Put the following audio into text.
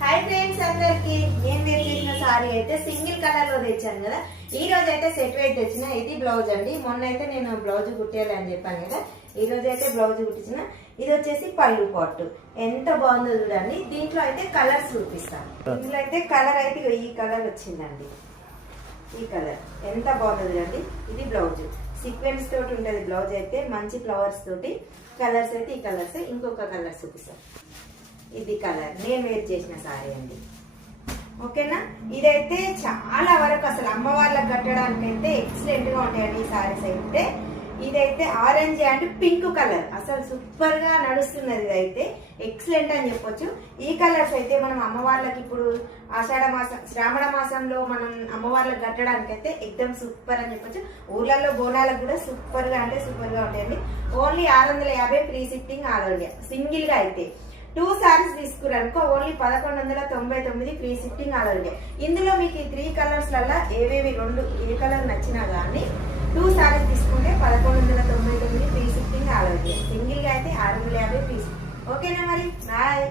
Hi friends అందరికి నేను wear చేసిన సారీ అయితే సింగిల్ కలర్ లో తెచ్చాను కదా. ఈ రోజు అయితే సెట్ వెయిట్ తెచ్చిన. ఇది బ్లౌజ్ అండి. మొన్న అయితే నేను బ్లౌజ్ కుట్టేయాలి అని చెప్పాను కదా. ఈ రోజు అయితే బ్లౌజ్ కుట్టించిన. ఇది వచ్చేసి పళ్ళు పాటు ఎంత బాగుందో చూడండి. దీంట్లో అయితే కలర్స్ చూపిస్తాను. ఇందులో అయితే కలర్ అయితే ఈ కలర్ వచ్చిందండి. ఈ కలర్ ఎంత బాగుందో చూడండి. ఇది బ్లౌజ్ సీక్వెన్స్ తోటి ఉంటది. బ్లౌజ్ అయితే మంచి ఫ్లవర్స్ తోటి. కలర్స్ అయితే ఈ కలర్స్. ఇంకొక కలర్ చూపిస్తాను. ఇది కలర్ నేను వేర్ చేసిన సారీ అండి. ఓకేనా. ఇదైతే చాలా వరకు అసలు అమ్మవార్లకు కట్టడానికి అయితే ఎక్సలెంట్ గా ఉంటాయండి ఈ సారీస్ అయితే. ఇదైతే ఆరెంజ్ అండ్ పింక్ కలర్ అసలు సూపర్ గా నడుస్తున్నది. ఇదైతే ఎక్సలెంట్ అని చెప్పొచ్చు. ఈ కలర్స్ అయితే మనం అమ్మవార్లకు ఇప్పుడు ఆషాఢ మాసం శ్రావణ మాసంలో మనం అమ్మవార్లకు కట్టడానికి అయితే ఎక్దమ్ సూపర్ అని చెప్పొచ్చు. ఊర్లలో బోనాలకు కూడా సూపర్ గా అంటే సూపర్ గా ఉంటాయండి. Only 650 free shipping all India. Single గా అయితే 2 సారీస్ తీసుకున్నారనుకో only 1199 free shipping all India. ఇందులో మీకు ఈ 3 కలర్స్ లలో ఏవేవి ఏ కలర్ నచ్చినా గానీ 2 సారీస్ తీసుకుంటే 1199 free shipping all India. Single గా అయితే 650 ఫ్రీ. ఓకేనా మరి బాయ్.